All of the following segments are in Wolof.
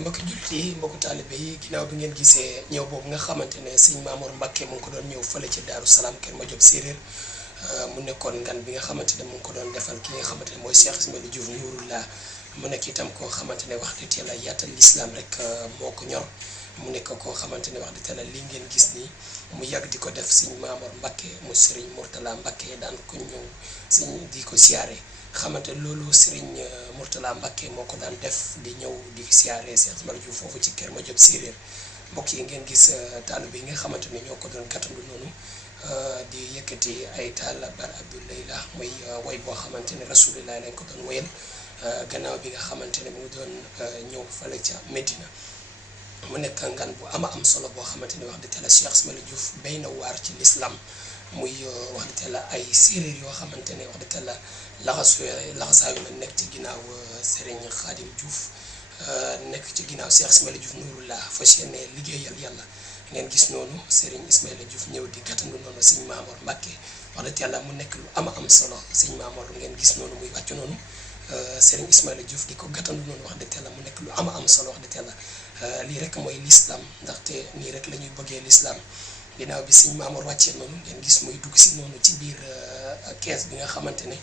mbokki jullit yi mbokku taalibe yi ginnaaw bi ngeen gisee ñëw boobu nga xamante ne sëñ Mamour Mbacke mu ngi ko doon ñëw fële ci Daaru Salaam Kër Madiop Séeréer mu nekkoon ngan bi nga xamante ne mu ngi ko doon defal ki nga xamante ne mooy Cheikh Ismaïla Diouf Nouroullah mu nekk itam koo xamante ne wax dëgg yàlla yaatal lislaam rek moo ko ñor mu nekk koo xamante ne wax dëgg yàlla li ngeen gis nii mu yàgg di ko def sëñ Mamour Mbacke mu Serigne Mourtala Mbacke daan ko ñëw sëñ di ko siyaare xamante loolu Serigne Mourtala Mbacke moo ko daan def di ñëw di siyaare Cheikh Ismaïla Diouf foofu ci Kër Madiop Séeréer mbokk yi ngeen gis taalibe yi nga xamante ne ñoo ko doon gàttandu noonu di yëkkati ay taal bar abdul layla mooy way boo xamante ne rasulillah lañ ko doon woyal gannaaw bi nga xamante ne mu doon ñëw fële ca Medina mu nekk ngan bu ama am solo boo xamante ne wax dëgg yàlla Cheikh Ismaïla Diouf béy na waar ci l'islam muy wax dëgg yàlla ay séeréer yoo xamante ne wax dëgg yàlla laxasaayu na nekk ci ginnaaw Serigne Khadim Diouf nekk ci ginnaaw Cheikh Ismaïla Diouf Nouroullah fas yéene liggéeyal yàlla ngeen gis noonu Serigne Ismaïla Diouf ñëw di gàttandu noonu sëñ Mamour Mbacke wax dëgg yàlla mu nekk lu ama am solo sëñ Mamour ngeen gis noonu muy wàcc noonu Serigne Ismaïla Diouf di ko gàttandu noonu wax dëgg yàlla mu nekk lu ama am solo wax dëgg yàlla lii rek mooy l'islam ndaxte nii rek la ñuy bëggee l'islam ginnaaw bi sëñ Mamour wàccee noonu ngeen gis muy dugg si noonu ci biir kees bi nga xamante ne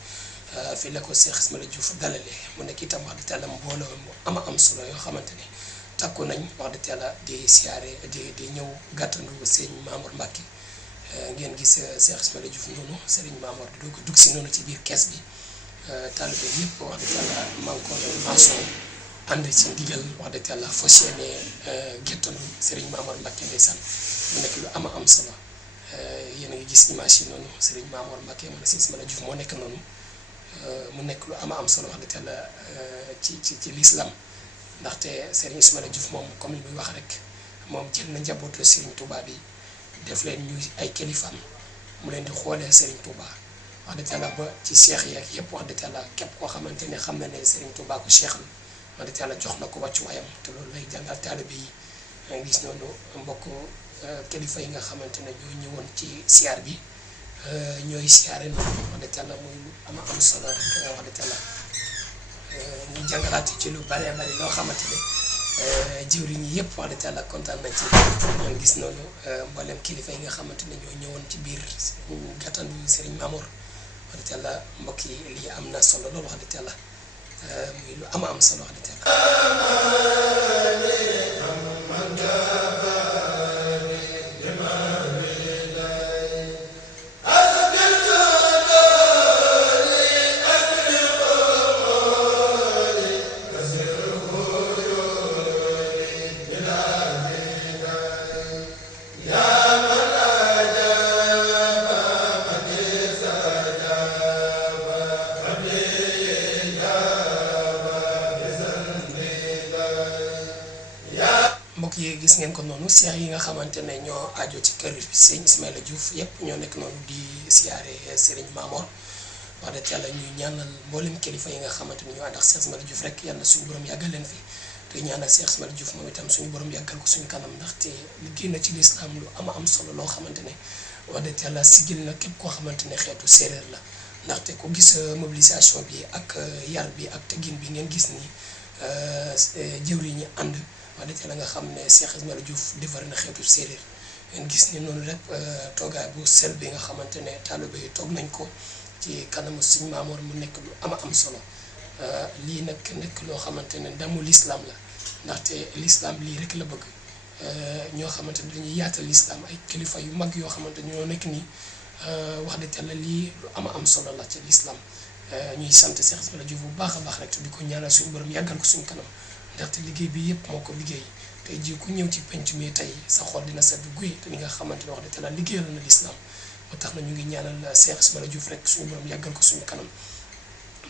fii la ko Cheikh Ismaïla Diouf dalale mu nekk itam wax dëgg yàlla mbooloo mu ama am solo yoo xamante ne takku nañ wax dëgg yàlla di siyaare di ñëw gàttandu sëñ Mamour Mbacke ngeen gis Cheikh Ismaïla Diouf noonu Serigne Mamour di doog dugg si noonu ci biir kees bi taalibe yëpp wax dëgg yàlla maa ngi ko maasoo ànd ci ndigal wax dëgg yàlla fas yéene gàttandu Serigne Mamour Mbacke ndeysaan mu nekk lu ama am solo yéen a ngi gis image yi noonu Serigne Mamour Mbacke moom Cheikh Ismaïla Diouf moo nekk noonu mu nekk lu ama am solo wax dëgg yàlla ci l'islam ndaxte Serigne Ismaïla Diouf moom comme li muy wax rek moom jël na njabootu Serigne Touba bi def leen ñuy ay kilifaam mu leen di xoolee Serigne Touba wax dëgg yàlla ba ci cheikh yeeg yëpp wax dëgg yàlla képp koo xamante ne xam na ne Serigne Touba ko cheikh la wax dëgg yàlla jox na ko wàccu waayam te loolu lay jàngal taalibe yi nga gis noonu mbokk kilifa yi nga xamante ne ñoo ñëwoon ci siyaar bi ñooy siyaare noonu wax dëgg yàlla muy ama am solo rek wax dëgg yàlla ñu jàngalaat ci lu bare bari loo xamante ne jiwriñ yi yëpp wax dëgg yàlla kontaan nañ ci ñoom gis noonu mboolem kilifa yi nga xamante ne ñoo ñëwoon ci biir gàttandu Serigne Mamour wax dëgg yàlla mbokk yi lii am na solo loolu wax dëgg yàlla muy lu ama am solo wax dëgg yàlla mbokk yi gis ngeen ko noonu seex yi nga xamante ne ñoo aajo ci kër sëñ Ismaïla Diouf yëpp ñoo nekk noonu di siyaare Serigne Mamour wax dëgg yàlla ñuy ñaanal mboolem kilifa yi nga xamante ne ñoo ànd ak Cheikh Ismaïla Diouf rek yàlla suñu borom yàggal leen fi te ñaanal Cheikh Ismaïla Diouf moom itam suñu borom yàggal ko suñu kanam ndaxte liggéey na ci lislaam lu ama am solo loo xamante ne wax dëgg yàlla sigil na képp koo xamante ne xeetu séeréer la ndaxte ku gis mobilisation bi ak yar bi ak teggin bi ngeen gis ni jëwri ñi ànd wax dëgg yàlla nga xam ne Cheikh Ismaïla Diouf defar na xeetu séeréer ngeen gis ni noonu rek toogaay bu sel bi nga xamante ne taalibe yi toog nañ ko ci kanamu sëñ Mamour mu nekk lu ama am solo lii nag nekk loo xamante ne ndamu l'islam la ndaxte l'islam lii rek la bëgg ñoo xamante ne dañuy yaatal l'islam ay kilifa yu mag yoo xamante ne ñoo nekk nii wax dëgg yàlla lii lu ama am solo la ci l'islam ñuy sant Cheikh Ismaïla Diouf bu baax a baax rek te di ko ñaanal suñu borom yàggal ko suñu kanam ndaxte liggéey bi yëpp moo ko liggéey tey jii ku ñëw ci penc mi tey sa xol dina sedd guy te li nga xamante ne wax dëgg yàlla liggéeyal na l'islam moo tax na ñu ngi ñaanal Cheikh Ismaïla Diouf rek suñu borom yàggal ko suñu kanam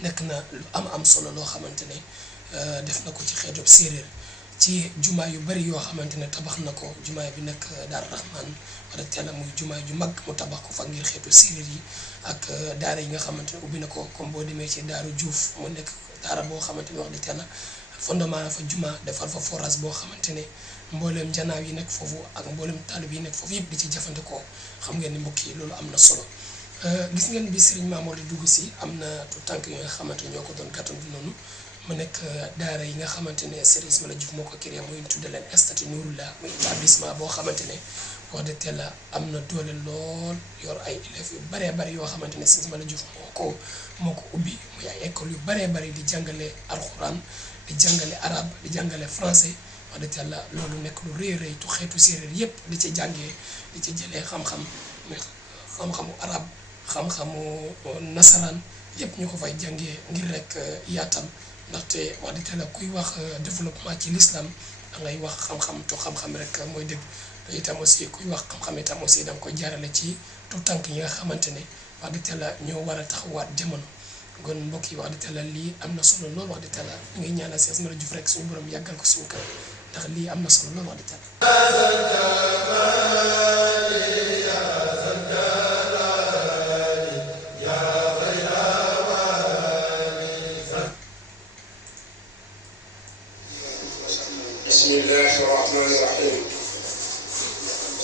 nekk na lu am solo loo xamante ne def na ko ci xeetu séeréer ci jumaa yu bari yoo xamante ne tabax na ko jumaa bi nekk Daaru Rahman wax dëgg yàlla muy jumaa ju mag mu tabax ko fa ngir xeetu séeréer yi ak daara yi nga xamante ne ubbi na ko comme boo demee ci Daaru Diouf mu nekk daara boo xamante ne wax dëgg yàlla fondement fa juma defar fa forage boo xamante ne mbooleem janaaw yi nekk foofu ak mbooleem taalib yi nekk foofu yëpp di ci jëfandikoo xam ngeen ni mbokk yi loolu am na solo gis ngeen bi Serigne Mamour di dugg si am na tout tànk yi nga xamante ñoo ko doon gàttandu noonu mu nekk daara yi nga xamante ne Serigne Ismaïla Diouf moo ko créé muy tudde leen Institut Nouroullah muy établissement boo xamante ne wax dëgg Yàlla am na doole lool yor ay élèves yu baree bari yoo xamante ne Serigne Ismaïla Diouf moo ko ubbi muy ay école yu baree bari di jàngale alxuraan di jàngale arabe di jàngale français wax dëgg Yàlla loolu nekk lu rëy rëy tu xeetu séeréer yépp di ci jàngee di ci jëlee xam-xam muy xam-xamu arabe xam-xamu nasaraan yépp ñu ko fay jàngee ngir rek yaatal ndaxte wax dëgg Yàlla kuy wax développement ci l'islam da ngay wax xam-xam to xam-xam rek mooy dëgg te itam aussi kuy wax xam-xam itam aussi da nga koy jaarale ci tout tànk yi nga xamante ne wax dëgg Yàlla ñoo war a taxawaat jamono kon mbokk yi wax dëgg Yàlla lii am na solo lool wax dëgg Yàlla ñu ngi ñaanal Cheikh Ismaïla Diouf rek suñu borom yàggal ko suñu kër ndax lii am na solo lool wax dëgg bismillahi rahmani rahim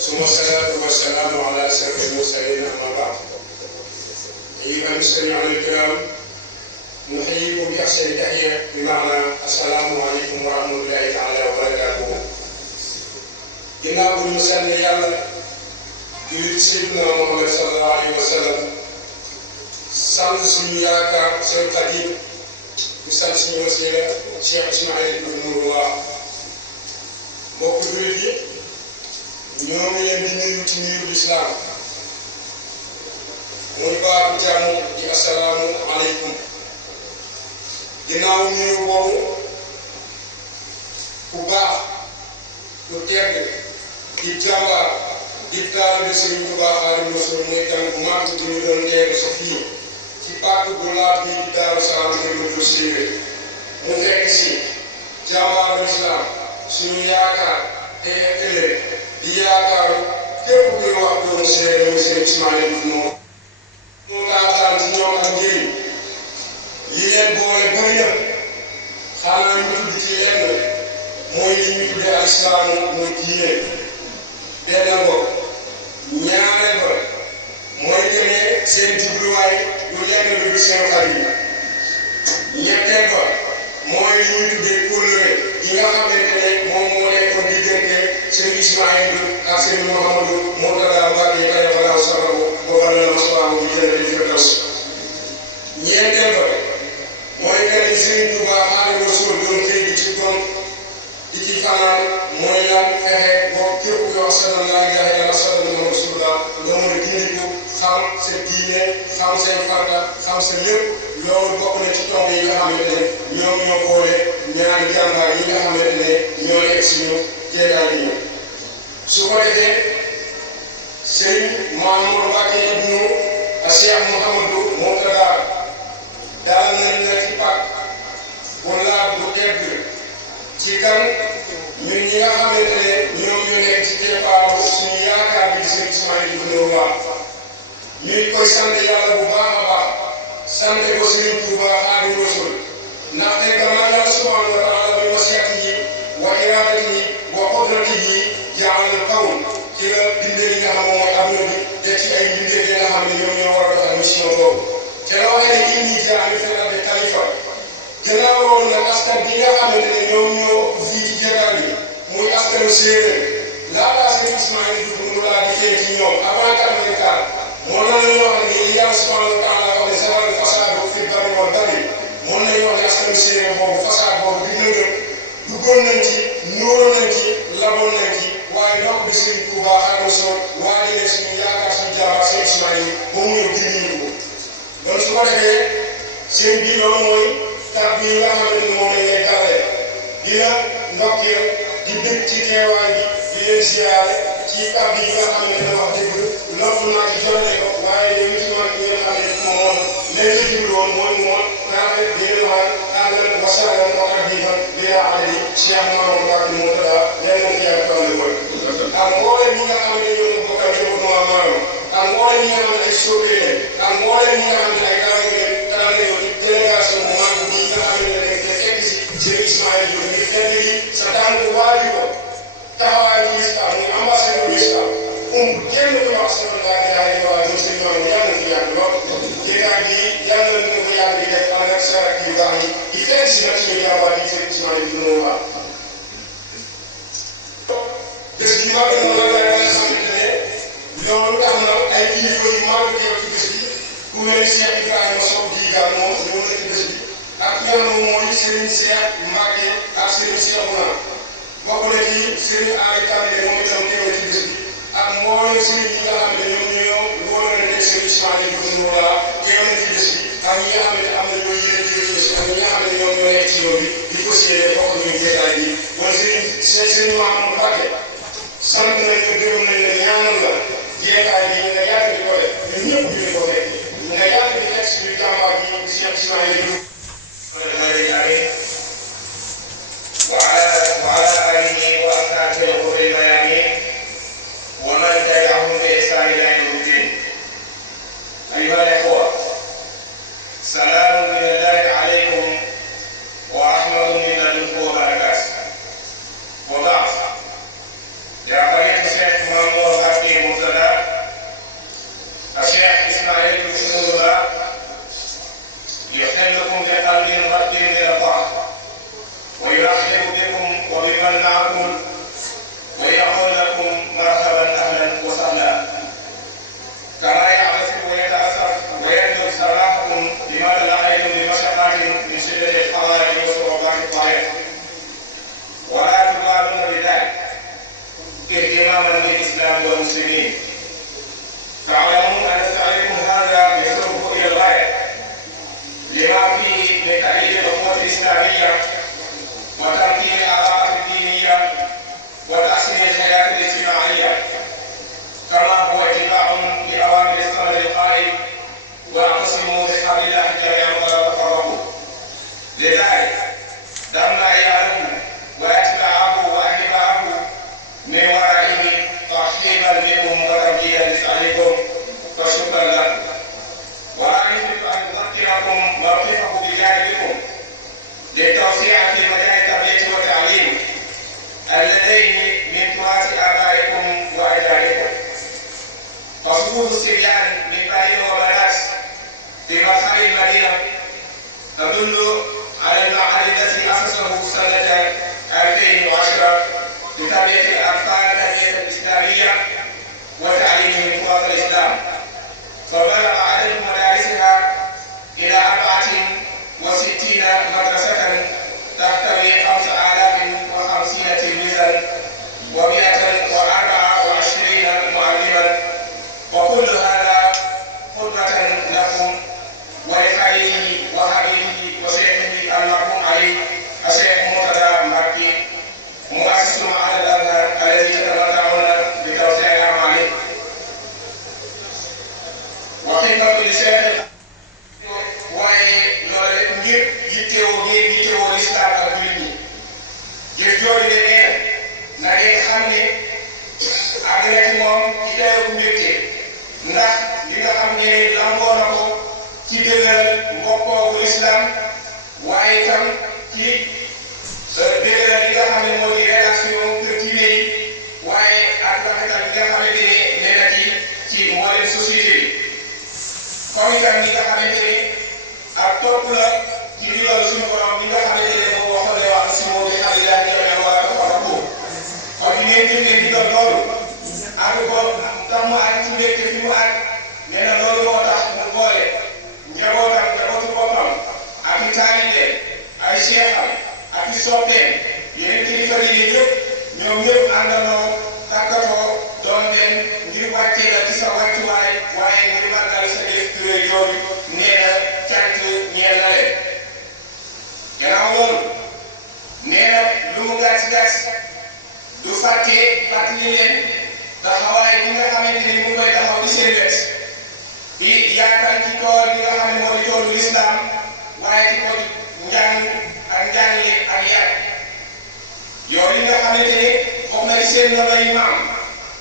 summa salaatu wa salaamu ala ashrafil mursaliin amma ba'd ayyuha al-mustami'uuna al-kiraam nuhayyikum bi ahsani tahiyya bi ma'naa assalaamu aleykum wa rahmatullahi ta'ala wa barakaatuhu ginnaaw bu ñu sant yàlla di Seydina Muhammad sallallahu alayhi wa sallam sant suñu yaakaar seen Xaadim di sant suñu wasiila Cheikh Ismaïla Diouf Nouroullah mbokk jullit yi ñoo ngi leen di nuyu ci nuyu lislaam muy baatu jàmm di assalaamu aleykum ginnaaw nuyu boobu ku baax ku tedd di jàmbaar di taalibe Sëriñ Tuubaa Xaadimu Rasuul muy gan bu mag di ñu doon teeru sa fii ci pàkk bu laat bi di Daaru Salaam kër Madiop Séeréer mu fekk si jàmbaaru lislaam suñu yaakaar te ëllëg di yaakaaru képp kuy wax doomu séeréer muy Serigne Ismaïla Diouf noonu moo taataan ci ñoom ak njëriñ li leen boole bëri na xanaa ñu tudd ci lenn mooy li ñu tuddee al islaam muy diine benn bopp ñaareel ba mooy que ne seen jubluwaay du lenn lu dul seen xarit yi ñetteel ba mooy li ñu tuddee kóllëre yi nga xamante ne moom moo nekkoon diggante Serigne Ismaïla ak Serigne Mouhamadou Mourtada Mbacké kay wala sababu boo xam ne maswaabu bi jënd di firdaws ñeenteel ba mooy que ni Serigne Touba Xaadimu Rasuul doon xëy di ci gon di ci fanaan mooy lan fexe boo képp ku wax ashhadu an laa ilaaha illallaah ashhadu anna Muhammadan rasuulullaah nga mën a gindiku xam sa diine xam say farta xam sa lépp loolu bokk na ci tomb yi nga xamante ne ñoom ñoo boole ñaari jàmbaar yi nga xamante ne ñoo nekk suñu jeegaay bi su ko defee Serigne Mamour Mbacké ibnu Cheikh Mouhamadou Mourtada daal nañ la ci pàkk bu laab bu tedd ci kan ñun ñi nga xamante ne ñoom ñu nekk ci keppaaru suñu yaakaar bi Serigne Ismaïla Diouf Nouroullah ñuy koy sant yàlla bu baax a baax sant ko Serigne Touba Xaadimu Rasuul ndaxte kama Yàlla subhaanahu wa taala bi mashiatihi wa iraadatihi wa qudratihi ja'ala al-kawn ci la bindee yi nga xam moom mooy adduna bi te ci ay bindee yi nga xam ne ñoom ñoo war a doxal mission boobu te la waxee ne inni jaa'ilun fil ardi xalifa gannaaw loolu nag askan bi nga xamante ne ñoom ñoo fii ci jéegal bi muy askanu séeréer laataa Serigne Ismaïla Diouf Nouroullah di xëy ci ñoom avant 84 moo noonu la ñu wax ne Yàlla subhaanahu wa taala wax ne zahara al-fasaadu fil barri wal bahri mën nañu wax ne askanu séeréer boobu façade boobu di nëgër duggoon nañ ci nuuroon nañ ci laboon nañ ci waaye ndox bi Serigne Touba Xaadimu Rasuul waaye leen suñu yaakaar suñu jàmbaar seen Ismaïla ba mu ñëw jëriñu ko donc su ko defee seen bii loolu mooy kàddu yi nga xamante ni moom lañ lay tawee di la ndokkeel di bëgg ci teewaay bi di leen siyaare ci kàddu yi nga xam ne dina wax dëgg loolu naa ci jot ko waaye yow ci man yi nga xam ne moom leen ci jublu woon mooy moom naa leen di leen wax àndal wa sahlan wa tarhiiban bilaa adadi Cheikh Mamadou Mbacké Mourtada leen moom ci yàlla tawale koy ak mboolem ñi nga xam ne ñoo bokk ak yow Noa Maram ak mboolem ñi nga xam ne ay sóobee leen ak mboolem ñi nga xam ne ay taalibe leen taal nañu délégation bu mag bi nga xam ne dañ koy fekk si Serigne Ismaïla Diouf ngir fedd yi sa tànk waaju ko taxawaay ci l'islam muy ambassadeur l'islam kenn ku wax seen laa ilaha illallah ñoom seen maam yàlla na fi yàgg lool jéegaay bi yàlla na ko fa yàgg di def ànd ak sarak yu baax yi di fekk si nag suñu jàmbaar yi seen Ousmane bi gën a baax bés bi mag na la nga xamante ne loolu tax na ay kilifa yu mag teew ci bés bi ku mel ni Cheikh Ibrahima Sow diigaan moom ñëw na ci bés bi ak ki nga xam ne mooy Serigne Cheikh Mbacke ak Serigne Cheikh Ouna bokk na ci Serigne Aliou Tandé moom itam teew ci bés bi ak mboolem Serigne yi nga xam ne ñoom ñoo wóoroon na ne Serigne Ousmane bi gën a teew na ci bés bi ak ñi nga xam ne am na ñoo yéene ci bés bi ak ñi nga xam ne ñoom ñoo nekk ci yoon bi di ko séenee bokk nañu jeexaay bi mooy Serigne Mamadou Mbacke sant nañ la gërëm nañ la ñaanal la jeexaay bi nga yàgg di ko def ñun ñëpp ñu di ko fekk nga yàgg di nekk suñu jàmbaar bi di Cheikh Ismaïla Diouf وعلى آله وأصحابه الغر الميامين ومن تبعهم بإحسان إلى يوم الدين. أيها الإخوة، سلام من الله عليكم ورحمة من لدنه وبركاته. وبعد، يا فضيلة الشيخ مامور حكيم مرتضى، الشيخ إسماعيل بن سنورة يحلكم بقلب مرتب من الطاعة ويرحب بكم وبمن معكم ويقول لكم مرحبا اهلا وسهلا كما يعرف ويتاثر ويندب صلاحكم بما تلاقيتم بمشقات من شده الحراره وصعوبات الطريق ولا تبالون بذلك اهتماما بالاسلام والمسلمين فاعلموا ان سعيكم هذا يسركم الى الغايه لما فيه من تأييد الأخوة الإسلامية وتمكين العلاقات الدينية وتحسين الحياة الاجتماعية كما هو اتباع لأوامر الصمد القائل واعتصموا بحبل الله جميعا ولا تفرقوا. لذلك دعنا عياله وأتباعه وأحباءه من ورائه ترحيبا بكم وتمجيدا لسعيكم فشكرا لكم. وأعرف أن نذكركم موقفه بجانبكم للتوسيع في مجال التربية والتعليم اللذين من تراث آبائكم وأجدادكم. فصفوف الصبيان من بنين وبنات في مدخل المدينة تدل على المعهد الذي أسسه سنة 2010 لتربية الأطفال التربية الإسلامية وتعليمهم تراث الإسلام، فبلغ عدد مدارسها إلى 64 مدرسة تحتوي 5050 تلميذا و124 معلما، وكل هذا قدوة لكم ولخليله وحبيبه وشيخه المرحوم عليه الشيخ مرتضى مكي مؤسس معهد الأزهر الذي تتمتعون بتوسيع أعماله. وخدمة للشيخ waaye loolu rek ngir yittewoo lislaam ak jullit ñi jëf jooju de nee na ngeen xam ne àgg na ci moom ci dayoo mbégte ndax li nga xam ne lamboo na ko ci dëgëral mbokkoogu lislaam waaye itam ci dëgëral li nga xam ne moo di relation kër diine yi waaye ak rafetal li nga xamante ne nee na ci mboolem société bi comme itam li nga xamante ne ak topp la ci ndigal suñu borom bi nga xamante ne moom waxoon ne wax si moom bi xam ne daal di joxe wala dafa ko kon ñu ngeen jëfee ndigal loolu ànd ko tax mu àgg ci mbégte fi mu àgg nee na loolu moo tax mu boole njabootu boppam ak i taalibe ay seexam ak i soppeem yeneen kilifa yi yëpp ñoom ñëpp àndandoo tàggatoo doon leen ngir wàccee la ci sa wàccuwaay waaye ngir màggal sa def turé jooju nee na cant ñeel na leen. gannaaw loolu nee na lu mu gàtt du fàttali leen taxawaay bi nga xamante ni mu ngi koy taxaw ci seen wet di yaatal ci tool bi nga xam ne moo di toolu lislaam waaye ci ko njàng ak njàngale ak yar yooyu nga xamante ni bokk na ci seen doonay maam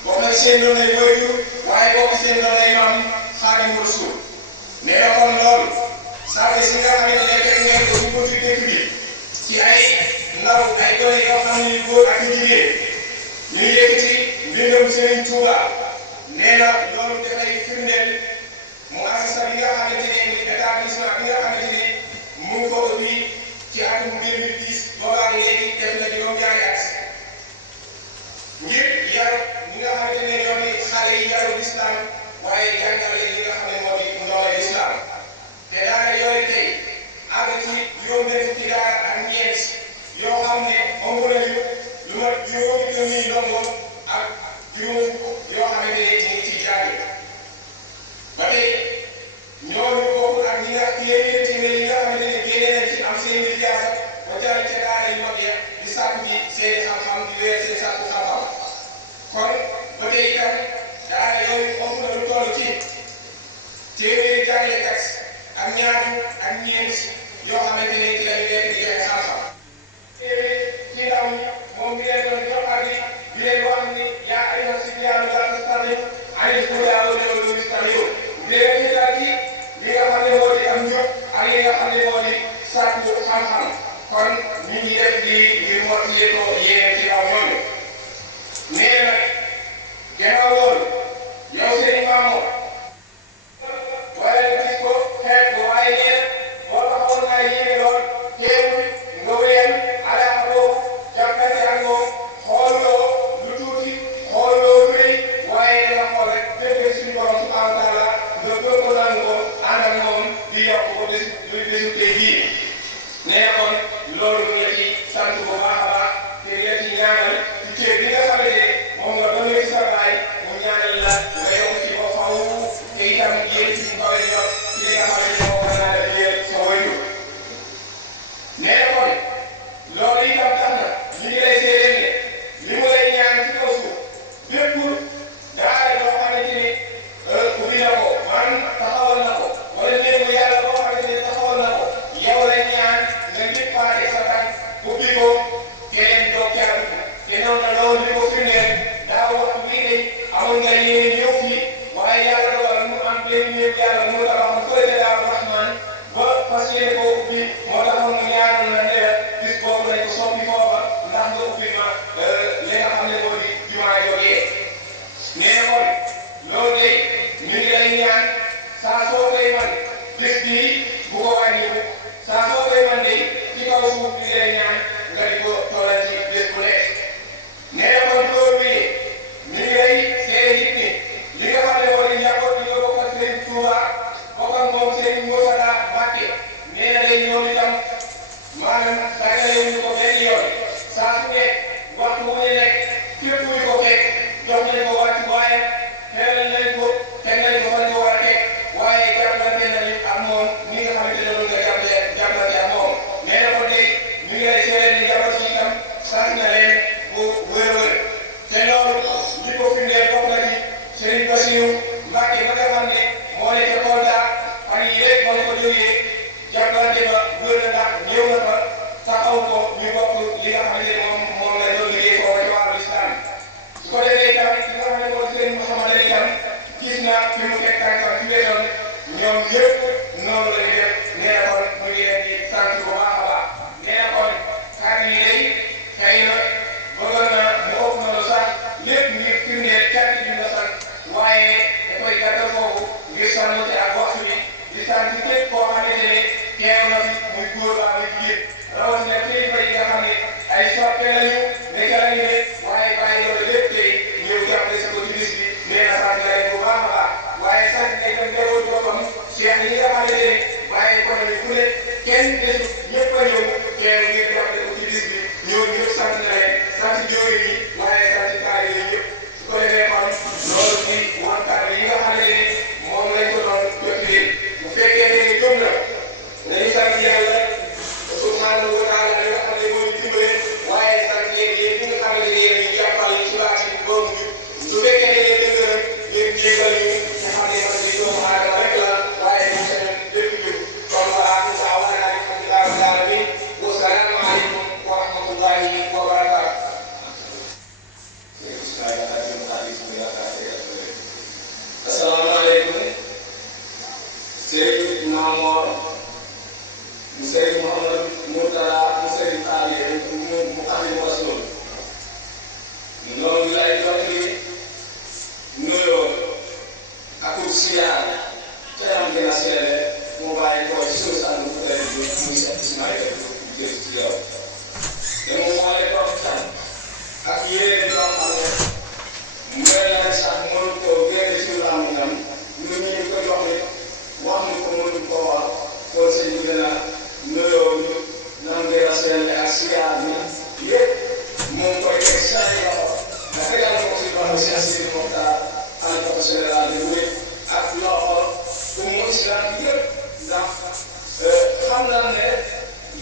bokk na ci seen doonay waajur waaye bokk seen doonay maam Xaadimu Rasuul nee na kon loolu saa si nga xamante ne fekk ngeen ko ñu ci dëkk bi ci ay ndaw ay gone yoo xam ne yu góor ak yu jigéen ñu yëkkati mbindam Serigne Touba nee na loolu dafay firndeel mu assasa bi nga xamante ne muy établissement bi nga xamante ne mu ngi ko ubbi ci atum 2010 boobaa léegi def na juróom-ñaari at ngir yar ñi nga xamante ne ñoo di xale yi yaru islam waaye jàngale li nga xam ne moo di ndoole islam te daara yooyu tey àgg ci juróom-benn fukki daara ak ñeent yoo xam ne ëmb nañu lu mat juróomi junniy ndongo ak juróom yoo xamante ne ñu ngi ci jàng ba tey ñooñu bokkul ak ñi nga yeneen téeméer yi nga xamante ne génne nañ ci am seen lijaasa ba jàll ca daara yu mag ya di teg si ay loxo nga tegal ko ci loxo Cheikh Sidi Mokhtar xalifa général de Mouride ak loxo umma islam bi yëpp ndax xam naa ne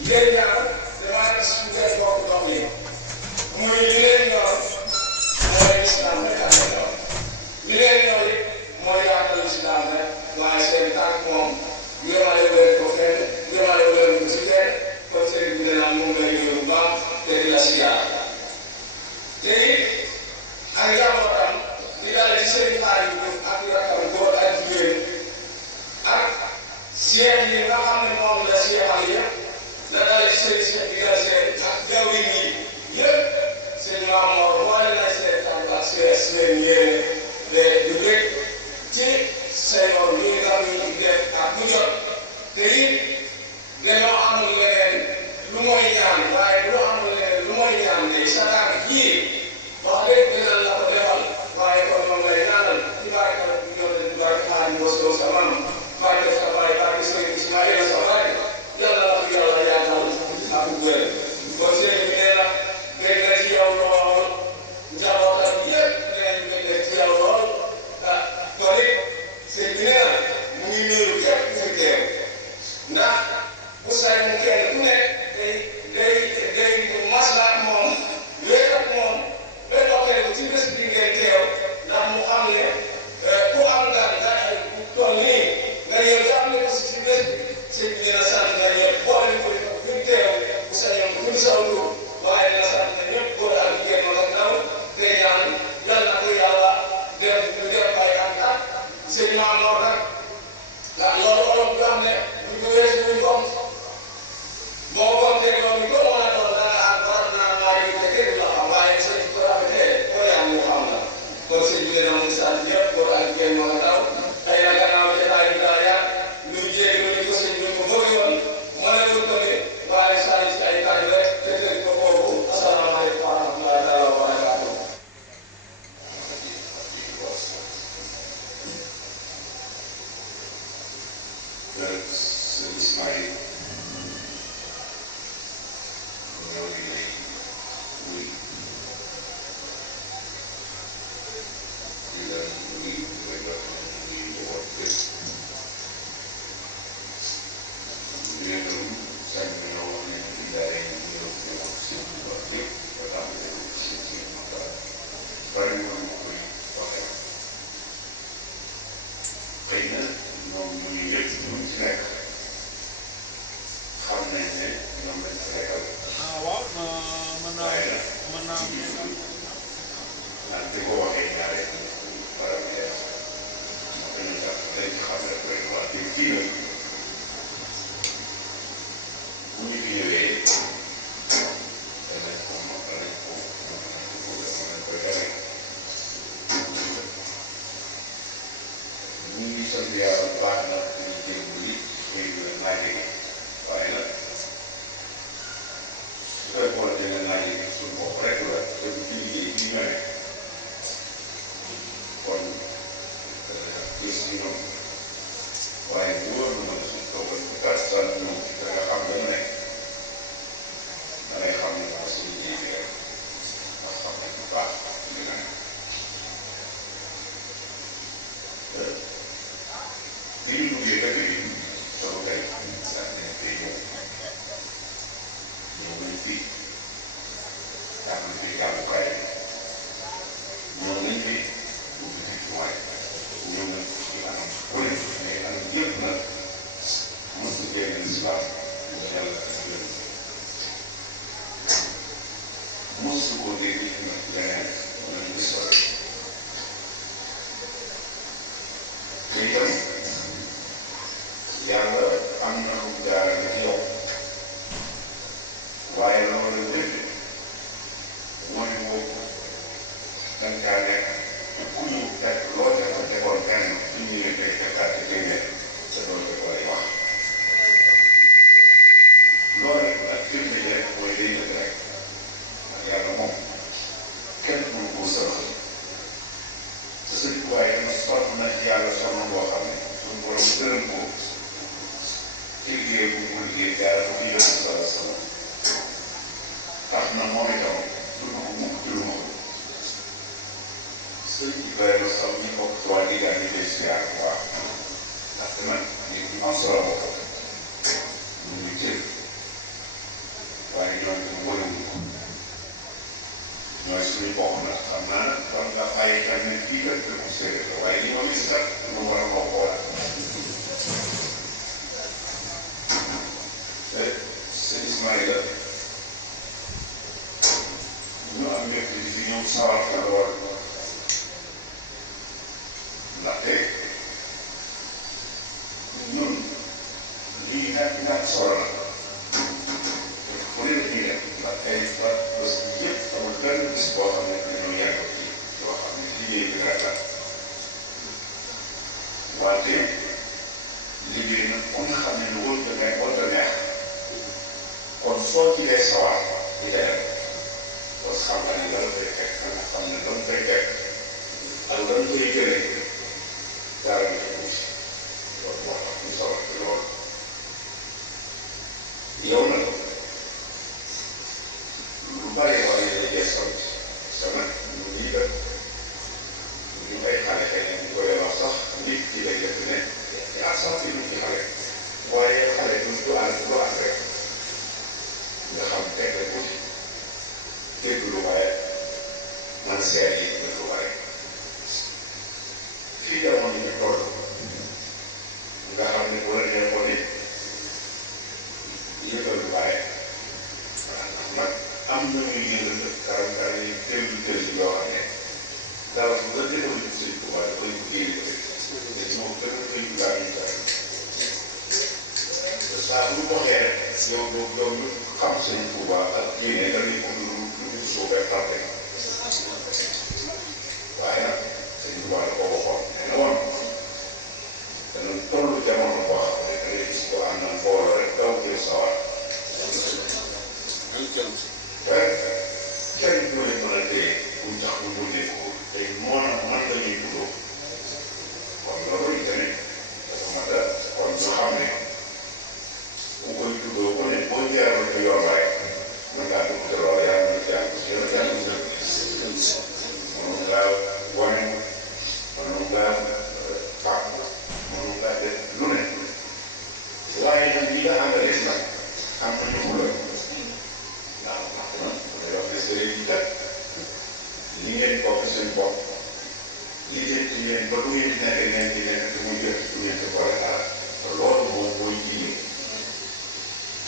yéen ñaar damaa gis fu ngeen bokk dox yi muy li leen ñor mooy islam rek ak ñor li leen ñor it mooy yaatal islam rek waaye seen tànk moom yemale leen ko fenn yemale leen ko ci fenn kon seen bi naan moom lay ñëw bu baax te di la siyaar te it ak njabootam li daal ci seen xaar yi ak rakam góor ak jigéen ak seex yi nga xam ne moom la seexal yëpp la daal ci seen seex bi la seen ak jawriñ yi yëpp seen maamoor boole na seen tànk ak seen yéene de du rek ci seen yoon yi nga xam ne ñu def ak mu jot te it dañoo amul leneen lu mooy ñaan waaye lu amul leneen lu mooy ñaan tey sa tànk jii wax dëgg dinañ la ko defal waaye kon moom lay ñaanal ci barke la ñu ñëw ci barke Xaadim Bosoo sa maam barke sa baay barke Sëriñ Ismaïla sa baay yàlla la fi yàlla yaatal ak wér kon sëriñ bi nee na dégg na ci yow lool njabootam yëpp nee nañ dégg na ci yow lool ah kon it sëriñ bi nee na mu ngi nuyu képp ku fi teew ndax bu say mu kenn ku nekk day maslaat moom wéer ak moom ba doxee ko ci bés bi ngeen teew ndax mu xam ne ku am gan nga bu toll nii nga ñëw jàppale ko si bés bi sëñ bi dina sant nga ñëpp boole ko ñu teew bu sañoon bu ñu sawtu waaye dina sant na ñëpp góor ak jigéen mag ak ndaw te ñaan yal na ko yàlla def ñu def ay at sëñ Mamoor nag ndax loolu olof bi xam ne bu ñu weesu ñu kom moo kom te loolu ko mën a doon dana ak war naa maa yi te kenn la xam waaye sëñ ko rafetee ko yaa mu xam la kon sëñ bi dina mu sant ñëpp góor ak jigéen mag ak ndaw tey nag gannaaw jotaay bi daa yaat luy jéegi lu ñu ko sëñ bi ko bëgg yoon mënewul ko ni waaye saa ci ay tànn rek te tëj ko foofu asalaamaaleykum wa rahmatullahi taala wa barakaatuh sëñ Ismaïl ñoo ngi lay nuyu di la nuyu di la jox nuyu njaboot bés ñun sañ nañoo wax ne ñu daay ñëw di wax seen njaboot yëpp ba tàmbalee seen seen maqaar bari na ma koy waxee xëy na moom mu ñu yëpp ñu ci nekk xam nañ ne ñoom lañ fa nekkal. waaw mën naa naan di ko waxee ñaare faral di def moo dañu tax dañ ci xam rek rek waa dégg kii nag bu ñu fi ñëwee danañ ko defee ñu ngi sant yàlla bu baax nag ñu jéem li xëy na naa jóge waaye nag su fekkoon ne naa jóge suñu bopp rek la te du ci liggéey bi ñu ne kon gis ñoom waaye bu wóor na mën a suñu toogal bu gàtt sant ñoom da nga xam dañu nekk da ngay xam ne moo suñu liggéey bi rek ndax xam nañ bu baax li nga nekk li ñu duggee dëkk yi solo tey sax nañ koy ñëw nañ fi jàng fi jàngukaay bi ñëw nañ fi ubbi fi jumaay ñëw nañ ko ci anam wala mais anam yëpp nag mos a génn lislaam ñu yàlla ak yéen mos ko dégg nag leneen nañ di sori te itam yàlla am na lu jaarale ci yow waaye loolu dëgg mooy woo da nga caa nekk ku ñu teg loo ca ko tegoon fenn su ñëwee tey fekkaat ci téeméer te loolu da koy wax loolu ak firnde yi rek mooy day dëgg rek ndax yàlla moom kenn mënu koo sëral te sëñ waaye dama sonn na ci yàlla sonn boo xam ne suñu borom gërëm ko ci liggéey bu mu liggéey jaarale ko fi yonent sallallahu alayhi wa sallam tax na moom itam dund ko mukk ci lu vraiment sax ñu bokk ci waa Diegane ñu koy siyaar bu baax ndaxte nag nit ñu am solo bokk ñu ngi cër waaye ñoom itam wëriwuñu ko ñooy suñu bokk nag xam naa nag war nga bàyyi xel ne fii kat dëkku séeréer la waaye li ma gis kat lu war a moo xoolaat te sëñ Ismaïla ñu am mbégte di fi ñëw sawar ka lool ndaxte ñun lii ñàkk solo la te fu ne la ñuy def ndax ay bés yëpp amul benn bés boo xam ne dañoo yàgg ci yoo xam ne liggéey bi rafet wante liggéey nag ku nga xam ne lu wër te neex wër te neex kon soo ci dee sawar di ca dem parce que xam nga ne la fay fekk nga xam ne doon fay fekk ak doon koy jëlee dara nga ci wuti loolu moo tax ñu sawar ci loolu yow nag lu bari wala la jee sant sa nag ñu ngi def ñu ay xale xëy na ñu koy wax sax nit ci lay def ne yaa sax fi ñu ci xale waaye xale du ànd rek nga xam teg rek wuti dégg lu waaye man seet yi dégg lu waaye fii jamono ñu toll nga xam ne bu la neexoon it yëgal lu waaye ndax nag am na ñuy yëngal karam yi tëll yoo xam ne dara su nga defal ci Sëriñ Tuubaa dafay ko génne ko te ci moom dëgg koy dugaa ñu tare saa bu waxee rek yow ñu xam Sëriñ Tuubaa ak yéene nga ni ko lu suufee tardé waaye nag Sëriñ Tuubaa da ko waxoon nee na woon dana toll jamono boo xam ne da ngay gis ko am na mbooloo rek daw jël sawar kenn du leen mën a téye bu tax ñu bëggee ko tey man la ñuy dundoo kon loolu itamit dafa mat a kon ñu xam ne bu koy dundoo ko ne boo jaarul te yoon waaye mën ngaa dugg te loolu yaa ngi jàng yow yaa ngi dëgg mënoon ngaa wane mënoon ngaa fàq mënoon ngaa def lu ne waaye nag ñi nga àndalee nag am na ñu la waaw ndax man damay wax ne sëriñ yi kat li ngeen bokk seen bopp li ngeen ci yéen ba du ngeen di nekk ngeen di nekk te muy jëf du ngeen ci boole dara te loolu moom mooy jigéen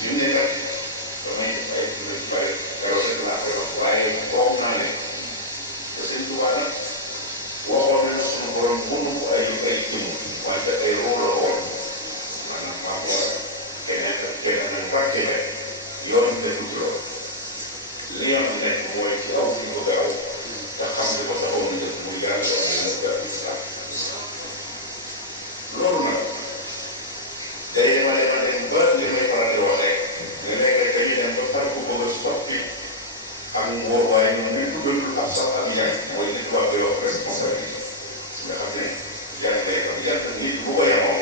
ñu ne kat damay ay dina ci bëri keroog rek laa koy wax waaye foog naa ne te sëñ Tuubaa nag waxoon nañu suñu borom mënu ko ay jëmm wante ay rôle la woon maanaam maa ko war a keneen nañ fàtte yoon te du loolu li nga xam ne mooy ci aw fi ko gaaw te xam ne ko taxawoon dëkk muy yàlla doon nañ ko gaaw islam loolu nag day demale ma dem ba li may faral di waxee nga nekk dañuy dem ba far ko bëgg a soppi ak ngóor waaye ñun ñu dugal ab sax ak yan mooy li tubaab di wax responsabilité nga xam ne yan ngay xam yan nit bu ko yemoo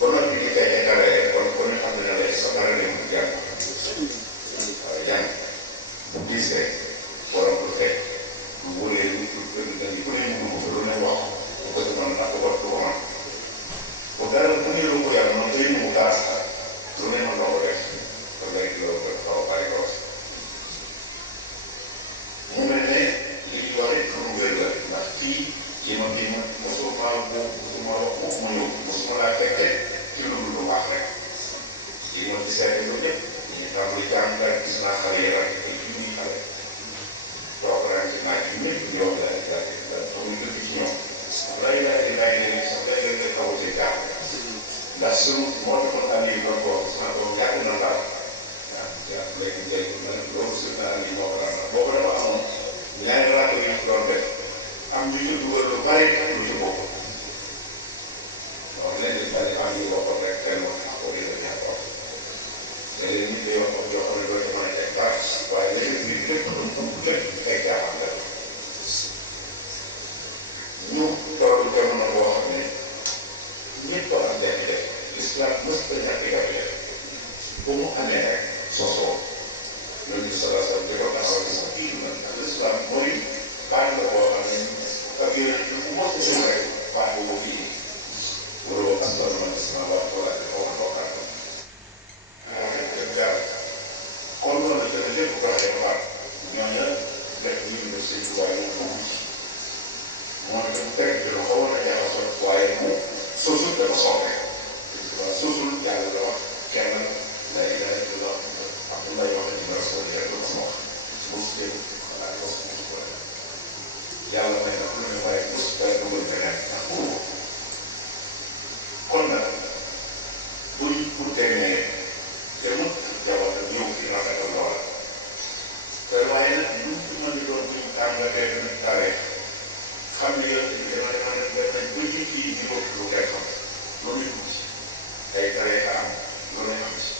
ba noppi di kay écaré kon kon xam ne lay sa dara ne mu yan waaye yan bu gisee borom lu fekk lu wóoree lu indi ku ne ñu ko lu ne wax bu ko defoon ndax ko du ko man bu dara bu ne lu ko yàlla man tey mu daal lu ne man doo ko def kon léegi loolu ko xaw a bari ko mu mel ne li ñu wax rek lu wér la ndax kii mosuma wax mu ñëw mosuma laa fekkee ci lu baax rek lii ma ci seete lu ñëpp ñu tàmbali jàng daal gis naa xale yi rek ay junniy xale toog ren ci naaj bi ñëpp ñoo daal muy dëkk ci ñoom lay daal di bàyyi leen sax day leen koy xaw a see jàng ndax suñu moo taxoon àll yi doon ko gis naa ko yàgg na daal waaw léegi loolu suñu àll yi moo ko daan boo ko dafa amoon ñaari rajo yi ñu doon def am ñu ñu dugal lu bari lu ci bokk donc léegi dañu am ñu waxoon rek kenn wax ko di la ñàkk wax léegi ñu koy wax yoo xam ne doo ci mën a teg baax waaye léegi nit lépp ay jaaxal la ñu toll jamono boo xam ne ñëpp am jafe-jafe l'islam mës sëñ Tuubaa yi dugg ci mooy que mu teg ci lu xawoon a jaxasoo waaye mu sosul dafa soppe waaw sosul yàlla la wax kenn lay lay la am na lay wax dina rasul yàlla la ko wax mos dégg xalaat mos mos ko yàlla may na lu ne waaye mos bay dugal feneen ndax pour kon nag buñ pour demee te mu jaww ji ñëw fi rafetal loola te waaye nag lu mu mën di doon buñ tàmgatee tamit taree xam ne yow dañuy dem nañ ba ñu fii di bokk lu koy xam loolu ñu dugg ci ay taree am loolu ñu am ci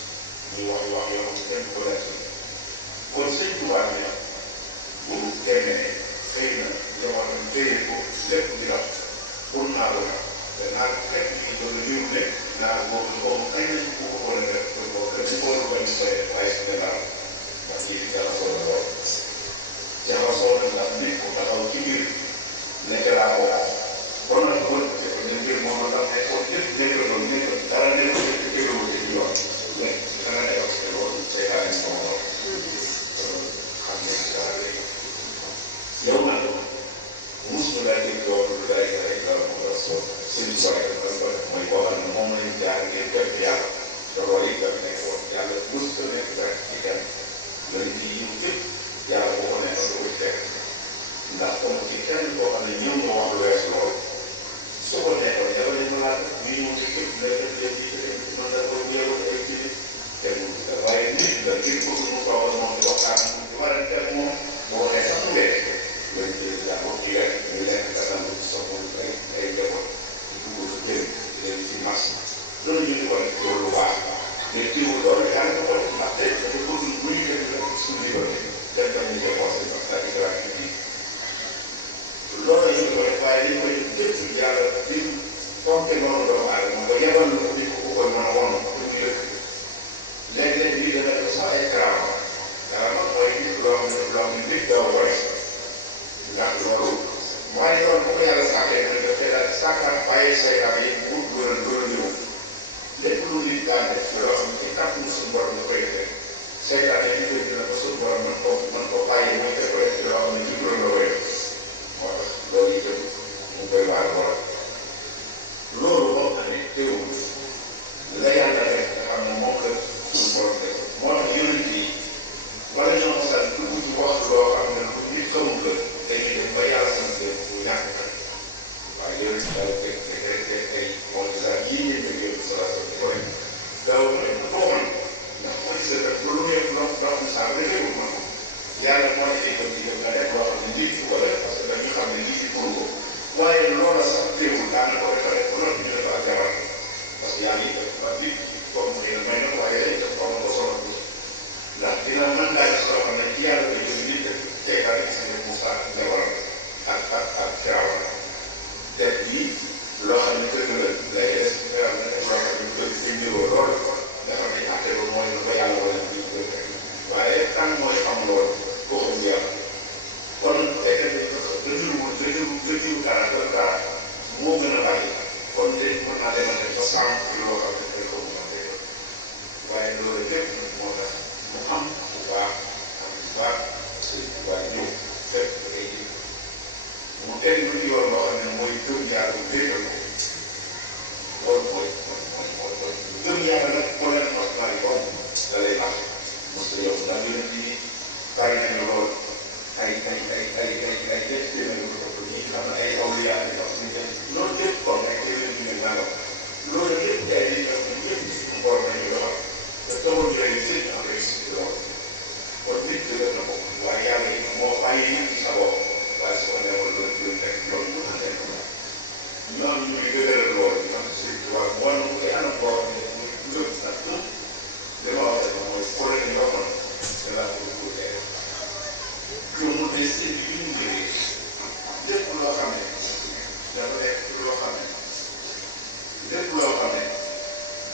ñuy wax yoo xam ne kenn du ko def kon sëñ Tuubaa bi nag bu demee xëy na jamono téye ko lépp di raf pour naa la te naa fekk ñu doon liw ne naa boobu boobu kañ lañ ko ko war a def pour boobu que ci boolu bañ koy waaye si gannaaw ndax yii di jaxasoo la lool jaxasoo la ndax nit ku taxaw ci biir nekk laa ko kon nag kon ne mbir moom la ne kon lépp nekk loolu nekk dara nekk ci jëloo ci yoon mais dana nekk parce que loolu seytaan yi moo lool xam ne dara léegi yow nag mus ñu lay dégg loolu lu day day dara mu la soo suñu soxla dafa ko def mooy boo xam ne moom lañ jaar ngir def yàlla te loolu yi daf nekk woon yàlla mus ko nekk rek ci kenn loolu ci yiw yëpp yàlla boo ko nekk da koy fekk ndax comme ci kenn koo xam ne ñëw nga wax lu wees loolu su ko nekkoon yàlla dañ ma laaj ñu ñëw ci képp lay def def yi mën na ko yeewu ay kii te waaye nit la ngir bëgg mu soxla moom di waxtaan mu war a def moom boo waxee sax mu wee loolu ci daa ko ci rek ñu lekk kasam soxla ay njaboot dugg sa jël di leen ci marché loolu ñu di ko def loolu lu baax mais teewul loolu yàlla ko ko def ndax tey dafa bëgg lu ñu def rek suñu liberté dem nañu dépenser parce que di gratuité loolu la ñu ko def waaye li koy def lépp yàlla li fonke noonu doomu aadama ba yebal lu ko nit ko koy mën a woon pour ñu dëkk léeg-léeg lii dana def sax ay karaama karaama mooy loo xam ne nit doo ko def ndax loolu mooy yoon bu ko yàlla sàkkee nga dafay daal sàkkaat bàyyi say rab yi pour gën a ñëw lépp lu nit daan def loo xam ne kàttanu suñu borom da koy defee seytaane yi koy dina ba suñu borom mën ko bàyyi muy def ko def ci loo xam ne ci juróom la koy def moo tax loolu itam mu koy waar lool loolu moom tamit teewul la yàlla def nga xam ne moom la suñu borom def moo tax yonent yi wala ñoo mosal dugg ci wax loo xam ne lu nit xamul la dañuy dem ba yàlla sant leen ñu ñàkk kan waaye yonent yi daal ay moom yii ngeen dégg yonent salaa sallam ko rek daaw rek bu ko mën ndax mooy sa def ba lu nekk ndox mu saa ba léegi man yàlla moo ci itam ci def nga def loo xam ne lii ci ko def parce que dañu xam ne lii ci pour ko waaye loola sax teewul daana ko defaree ba loolu ñu def ak jabar parce que yàlla itam ba nit comme xëy na may na ko waaye itam xaw na ko solo ndax dina mën ngaa gis loo xam ne ci yàlla koy jóge nit def teekaa gis ne Moussa jabaram ak Firawna def lii loo xam ne dëgg la lay des Firawna def loo xam ne dëgg ci niroo loolu nga xam ne àtte ba mooy na ko yàlla wala ñu ko def waaye kan mooy xam loolu koo xam yàlla kon fekk dara moo gën a bari kon te mën naa demante ba sàmm loo xam ne day ko mën a dégg waaye loolu lépp moo tax mu am bu baax waaye ñëw fekk ay ji mu teg lu ñu yoon loo xam ne mooy gëm yàlla bu déggal ko loolu mooy gëm yàlla nag moo leen mos naa yi boobu da lay nax mos la yow ndax yonent yi bari nañu lool ay def téeméer yu ko ñi xam ne ay awliya yi wax loolu lépp kon ay téeméer yu mel nangam loolu lépp ay li ñoom ñëpp suñu borom nañu doxal te tawul yooyu seen am réussite loolu kon nit dëgër na ko waaye yàlla yi moo bàyyi nit ci sa bopp waaye su ko newoon loolu nekk loolu mu àndee ñu am ñu di dëgëral loolu ñu am si waaw wan mu koy anam boo xam ne muy ngëm ak gëm li ma wax rek mooy projet yi nga xam ne la ko ko teel gëmul ne seen bi ñu jëlee lépp loo xam ne dafa nekk loo xam ne lépp loo xam ne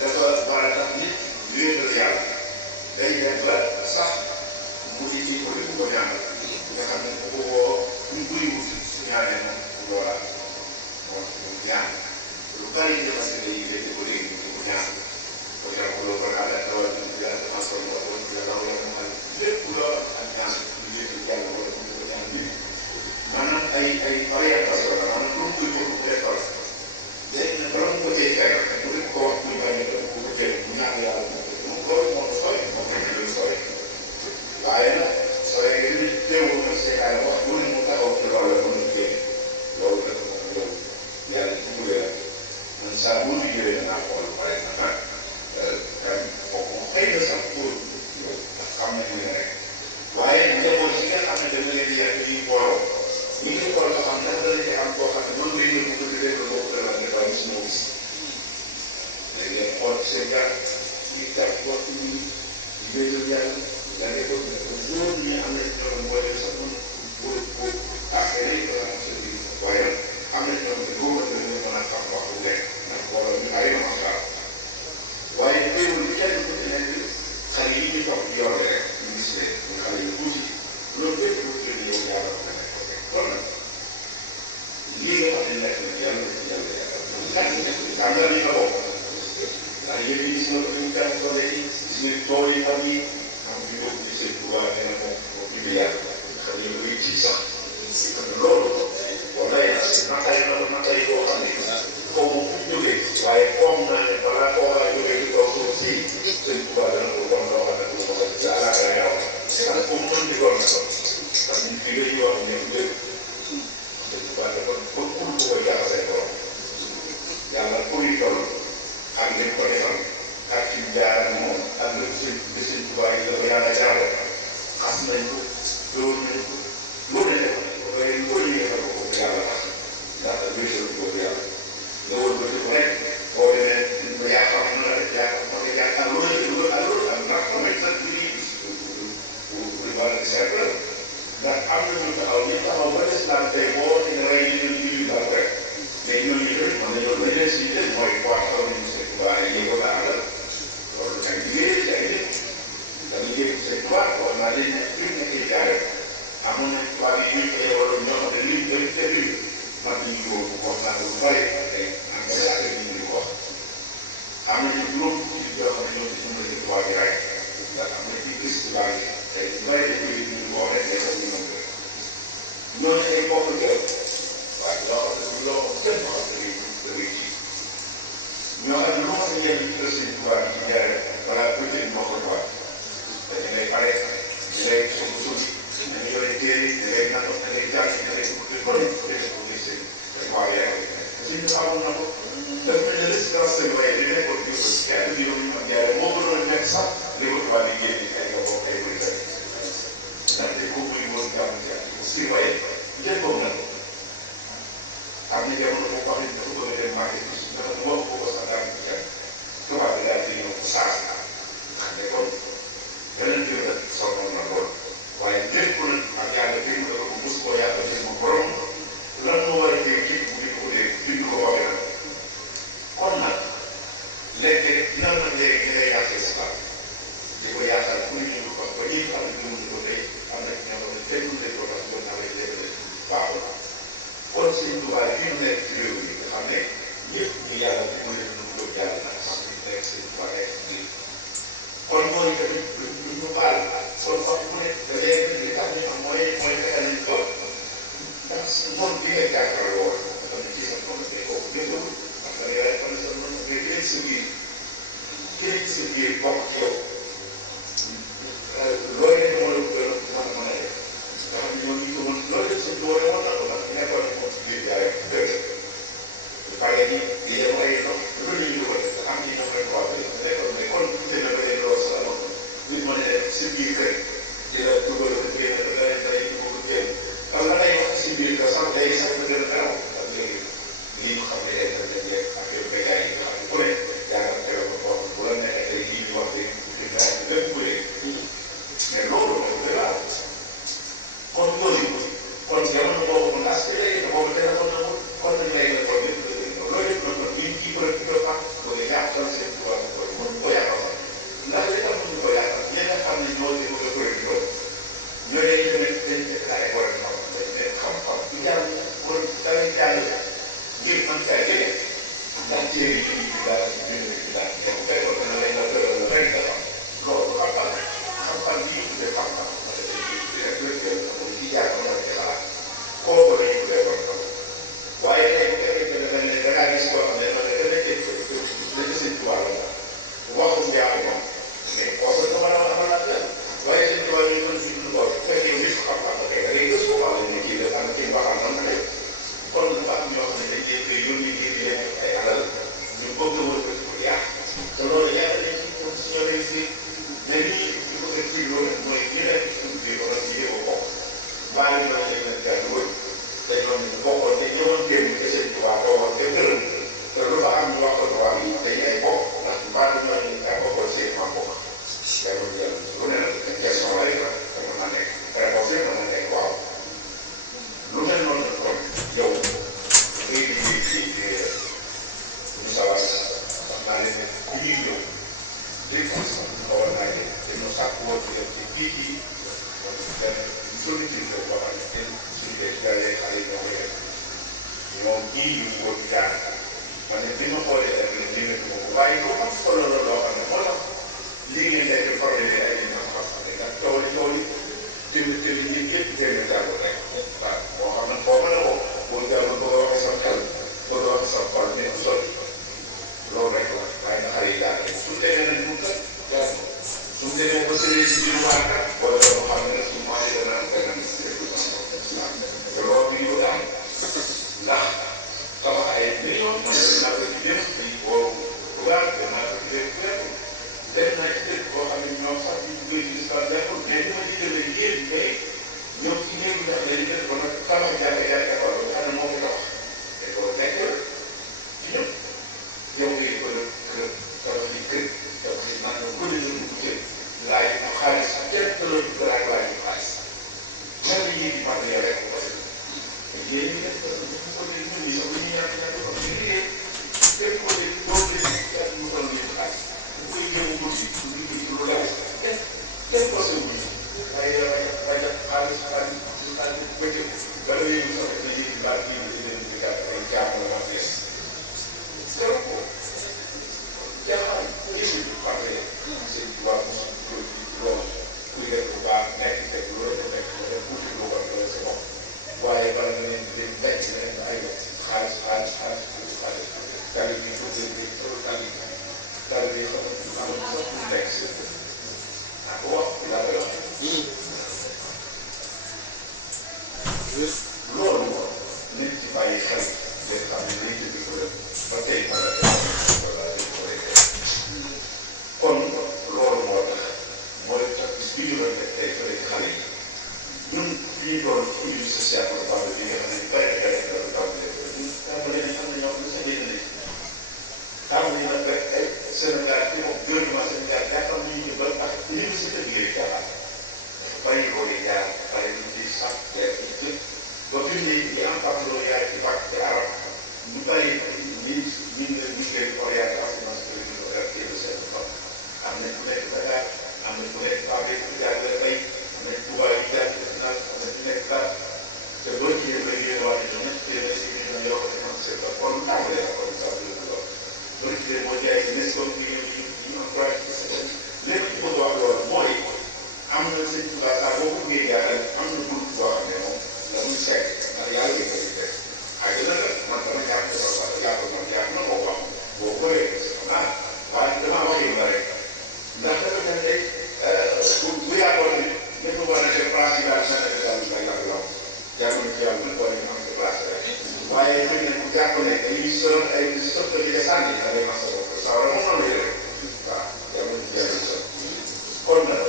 dafa war a tax nit wéetal yàlla day dem ba sax mu di ci ko lépp ko ñaanal nga xam ne bu ko woo ñu bëriwul su ñaanee moom loola moo ñaan lu bari defase day yëkkati ko léegi ñu ko ñaan ko jar ko loo ko naa la dawal ñu ko yàlla defal ko wala ko yàlla wala mu xam lépp loo ak ñaan lu yëkkati yàlla wala mu ko ñaan nit orientation la maanaam lu mu koy bëgg mu def ko léegi nag bala mu ko cee fekk mu def ko wax muy bañ a def bu ko jël mu ñaan yàlla moom loolu moo ko sooy moom lañ leen sooy waaye nag sooy nga li teewul nag seytaane wax bu ne mu taxaw ci loolu la mën a génne loolu nag moom yow yàlla dimbale la man saa boo liggéeyee naa xool pare na nag kan kooku xëy na sax pour yow xam nañ ne rek waaye njaboot yi nga xam ne da nga leen di yàq yi booloo ñi ngi xool nga xam ndax dana ci am koo xam ne mën nga yëngu ko di def boo ko defal nga taw gis moo gis léegi ngeen xool seen gar yi gàtt waxtu bi di wéetal yàlla da ngay ko jour ñi am na ci ñoom mooy sax mën bu affaire yi dana am seen biir waaye am na ñoom ne boo ko defee mën a xam waxtu nekk ndax booloo ñu ay na macha waaye teewul lu kenn ku ci nekk xale yi ñu topp yor rek ñu gis ne ñu xale yu tuuti loolu lépp lu ci yow yàlla ko nekk ko rek kon nag lii nga xam ne nekk na yàlla yàlla am na li nga bokk ndax yéen ñi gis nga ko ñu jàng ko léegi gis nga tool yi am yi am ñu bokk ci seen tubaab nee na moom ñu yàlla xam ne koy ci sax loolu wala natay boo xam ne kaw moom fu ñu jógee waaye comme naa ne balaa koo war a jógee ci kaw suuf si seen tubaab dana ko bon loo xam ne du ko ci àllaaxira yaw ndax comme mën di doon na ko ndax ñu fi ngay wax ñëpp dëgg seen tubaab dafa pour ko koy jàppale borom yàlla pour yu toll ak li ko defal ak ci jaar ak moom ak la seen tubaab yi la ko yàlla jaarale xas nañ ko dóor nañ ko loolu lañ defal ko waaye lu ko ñëwee defal ko yàlla tax ndax wéetal ko yàlla nga wër ba dëkk rek boo demee ba yaakaar mën na def yaakaar mën nga yaakaar loolu ak ndax xamay sax lii bu wala di seet la ndax am na ñu taxaw ba l'islam tey boo te nga rey ñu julli daal rek mais ñooñu tamit mën nañoo la leen si jël mooy waa taxaw nañu seen tubaab yi yéego la àndal loolu ay liggéey ci ay nit da nga yéeg seen tubaab wax naa leen ne fi mu nekkee jaare amoon na tubaab yi ñu ko yewaloon ñoo xam ne lii dem te lii mag ñi ñu wax naa lu bari tey am na yaakaar ñu ngi wax am na ñu juróom fukki yoo xam ne ñoo ci mën a tubaab yi rek ndax am na ci gis tubaab yi tey bu bari dañ koy ñu wax rek day tax ñu mën ko ñooñu ay bokk jël waaye loo xam ne loo xam kenn xam da ngay ji ñoo xam ne lu ma yéen ci la seen tubaab yi ci jaare balaa peut-être moo ko tubaab dañu lay pare ñu lay suñu suñu dañu yore téere da ngay nangu da ngay jàng da ngay kon ko gisee dañ waa yaa suñu xamoon na ko def nañ ne résidence de waaye di nekkoon ñu ko ñaata bi yow ñu am jaare moo ko doon nekk sax li ko tubaab yi génn ay nga bokk ay bëri tamit ndaxte kooku muy woon jàmm si waaye lépp boobu nag am na jamono boo xam ne dafa bëgg a dem marché bi dafa moo ko ko sax daal di jàng tubaab bi daal di ñëw ko saa xam ne kon beneen jiw la sonnoon na lool waaye lépp nag ak yàlla dégg nga ko mos koo yàlla dégg ko borom lan moo war a dégg ci bu ko dee bind ko waxee nag kon nag léeg-léeg dina la léegi ñu lay yàqee si baax di ko yàqal pour ñu ko parce que ñi xam ne gëmuñu ko tey am na ñoo xam ne tey ñu ko parce que naa lay dégg baaxul kon sëñ Tuubaa fi mu nekk ci réew mi nga xam ne ñëpp ñu yàlla fi mu nekk ñu ko yàlla nag xam ne nekk sëñ Tuubaa nekk ci biir kon mooy tamit lu ñu baal kon wax mu ne da léegi li tax ñu am mooy fexe nañ ko ndax noonu bi ngay jàkkaarloo woon dafa ne ci sa noonu day ko déggoo parce que yàlla xam ne sa noonu ngay génn sa biir bokk ci yow loolu yëpp moo la gën a mën a def nga xam ne ñoom ñu ko mën loolu yëpp suñ doole woon na ko ndax nekkoon nañ moom ci biir jaay dëgg pare ni di yem ay ndox loolu la ñu ko def xam ni ñoom rek waa nekkoon mais kon tuuti na ba léegi loolu sax amoon nit mën a def si biir kër di la dugal ñaari yoon lañ leen gàtt wëñ te ñoom ñu bokkoon te ñëwoon démb te seen tubaab toogoon te gërëm te lu fa am ñu wax ko tubaab yi dañuy ay bokk ndax mbaa ñooñu ay bokkoon seen ma bokk yàlla yàlla lu ne nag question lay la te mën na nekk réponse yëpp mën na nekk waaw lu mel noonu nag kon yow ngay liggéey ci ñu sawar wax naa leen ne bu ñuy ñëw dégg nga xawoon naa ne dañoo sàkk woon ci yow ci kii yi benn solution la boo xam ne kenn suñu dee dalee xale yi ñoo koy def ñoom ñii ñu ngi woon jaar man ne bi ma xoolee rek ne lii nekk moom waaye lu am solo la loo xam ne moo tax lii ngeen day def problème ay li nga xam ne ndax coow li tamit tamit ñun ñëpp téeméer jàngul rek waaw moo xam ne foo mën a woo boo jàngul bëgg a waxee sa xel bëgg a waxee sa xol mais du sori loolu rek la waaye na xale yi daal rek suñu demee nañ mun kat jaar suñu demee ba sëriñ si biir waar kat wala loo xam ne suñu moyen dana am benn te loolu bi ñu am ndax sama ay millions man naa ko ci dem di woo Louga dem naa ko ci dem fépp dem naa ci dëkk boo xam ne ñoom sax ñu jógee ci lislam jàppul mais li ma ci jëlee yéen mais ñoom ci néegu ndax dañuy def ba nag sama jàng yaay école bi xam ne moo ko tax te loolu nekk ci ñëpp yow ngay ko def kër dafa ci kër dafa ci maanaam ku ne ñu kër laaj ñu xaalis kenn tëloo ci kër ak laaj ñu xaalis mel ni yéen di matériel rek parce que yéen ñi def ko ne ñun ñi sax bu ñuy ñaan ñaan ko ci liggéey képp ko ne boobu la ñu ci mu toll nii xaalis bu koy jéem a guddi lu lew kenn ko sa wuñ waaye dafay def xaalis bëccëg bala yéen sax na yéen baal kii bi leen di gàtt ay jaamu la wax des dara ko jaaxal yëngu bi parce que seen tubaab loolu kuy def bu baax nekk te loolu ko nekk nga def uti lu ko doole sa bopp waaye bala nga leen di denc na leen ay xaalis tali bi ko jël bi tali bi xam nga am sax lu nekk si ah ko wax laa koy wax loolu moom nit ci bàyyi xel ngeen xam ne lii jëndi ko def ba tey mën a def wala dañ ko lay def kon loolu moo tax mooy tax bis bi ñu doon def tey fële ci xale yi ñun fii doon ci université Cheikh Ahmadou Bamba bi nga xam ne bëri na rek la tàmbalee ñun tàmbalee nañ xam ne ñoom lu sa génn nañ tàmbali nag rek ay Sénégal ci moom gouvernement Sénégal yaakaar nañu ñu ba ak université bi ngay jaaxal bari boo di jaar bari ñu di sax ba fi mu ne ñi am baccalauréat ci bac ci arab ñu bari ñu leen orienté enseignement supérieur de seen bopp am nañ ku nekk Dakar am nañ ku nekk Bambey ku jàngale bay am nañ Touba yi jàngale finance am nañ ku nekk Dar te boo ñëwee ba yéen wax ne ñoom ñëpp si ñu yoo xam ne man seen bopp kon tàmbalee ak kon sax dina lool boo ñëwee moo jaay ci nes comme ñu encouragé ci sa lépp ci bëgg wax loolu mooy am na sëñ Touba saa boo ko bëggee jàngale am na bunt boo xam ne moom la muy sekk ndax yàlla yëg ko ci def ak na nag man dama jàpp ne parce que yàlla man jàpp na moo wax boo xoolee xam naa waaye damaa waxee la rek ndax dafa mel ne bu yàggoon ni dañu war a def place yi daal Sénégal bi la law jàpp na ci yàlla nag war nañu am ci place rek waaye xëy na bu jàpp ne dañuy sër ay sëf di ko sànni da ngay mas a bopp sa war a moom noonu lay def waaw jàpp na ci yàlla sër kon nag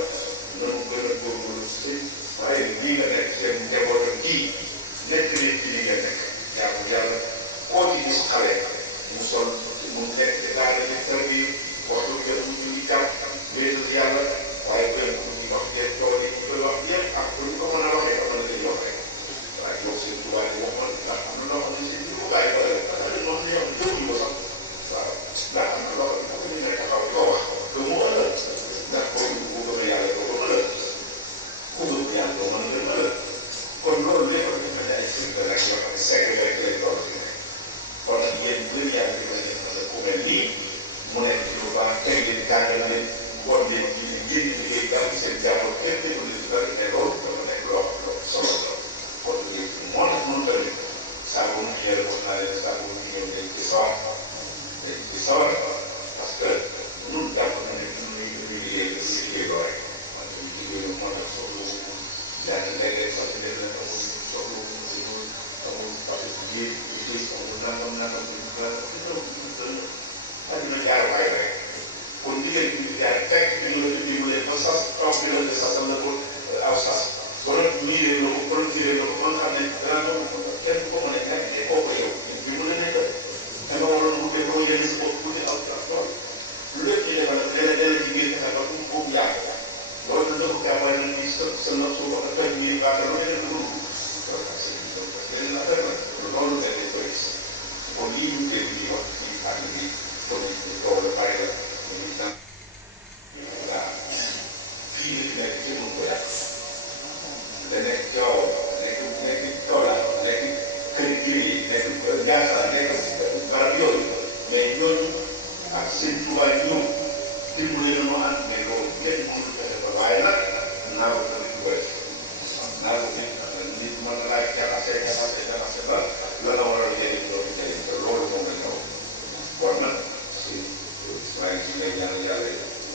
nanu gën a góorgóorlu si waaye lii nga nekk seen njabootam kii nekk nit ci li nga nekk jaamu yàlla koo ci gis xale mu sol mu nekk ci daara ji kër gi waxtu jël mu ñu ngi jàpp wéetal yàlla waaye bëri ko ñu wax jeex coow yi ñu koy wax yëpp ak ñu ko mën a waxee amal nañu wax rek waaye yow seen tubaab yi waxoon ndax am na loo xam ne seen jumtukaay ba la parce que moom dañoo jëmuñu ko sax waaw ndax am na loo xam ne ñu nekk mais ñooñu ak seen tubaab ñëw dimbali na ñu ànd mais loolu kenn mënu fexe ba waaye nag naa ko tamit du bëri naa ko nit mën na laaj jaxase ba loolu la waral jëriñ loolu jëriñ te loolu moom la ñu kon nag maa ngi ci lay ñaan yàlla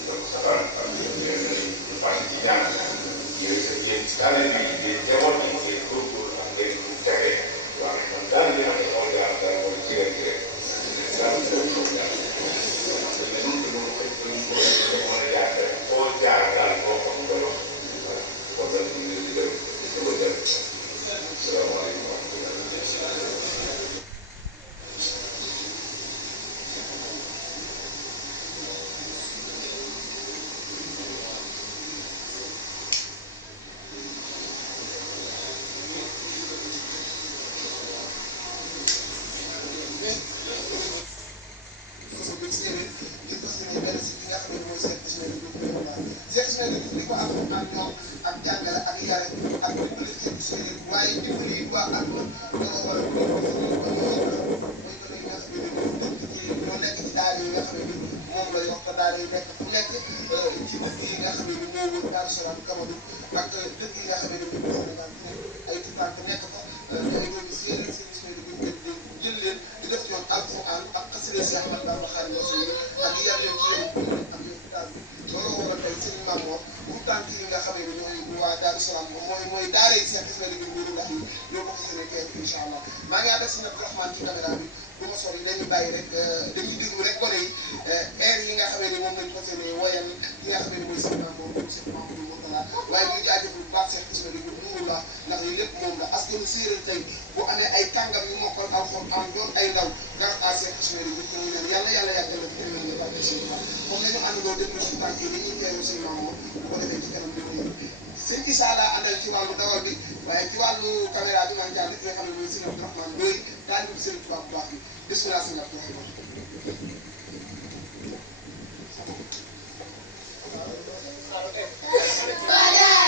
ñu ko safar ak ñu fàtte ci ñaan yéen daal di leen jamono yi ngeen góorgóorlu ak ngeen ñu texe waaw man daal di xam ne xaw ma yàlla daal mooy ci leen rek daal di leen ñoom ñaar ñun de loolu xëy na ñu mën a jaar rek foo jaar daal boo xam nga lool kon nag ñu ngi leen di dem di ko dem salaamaaleykum wa rahmatulah. Bismillah.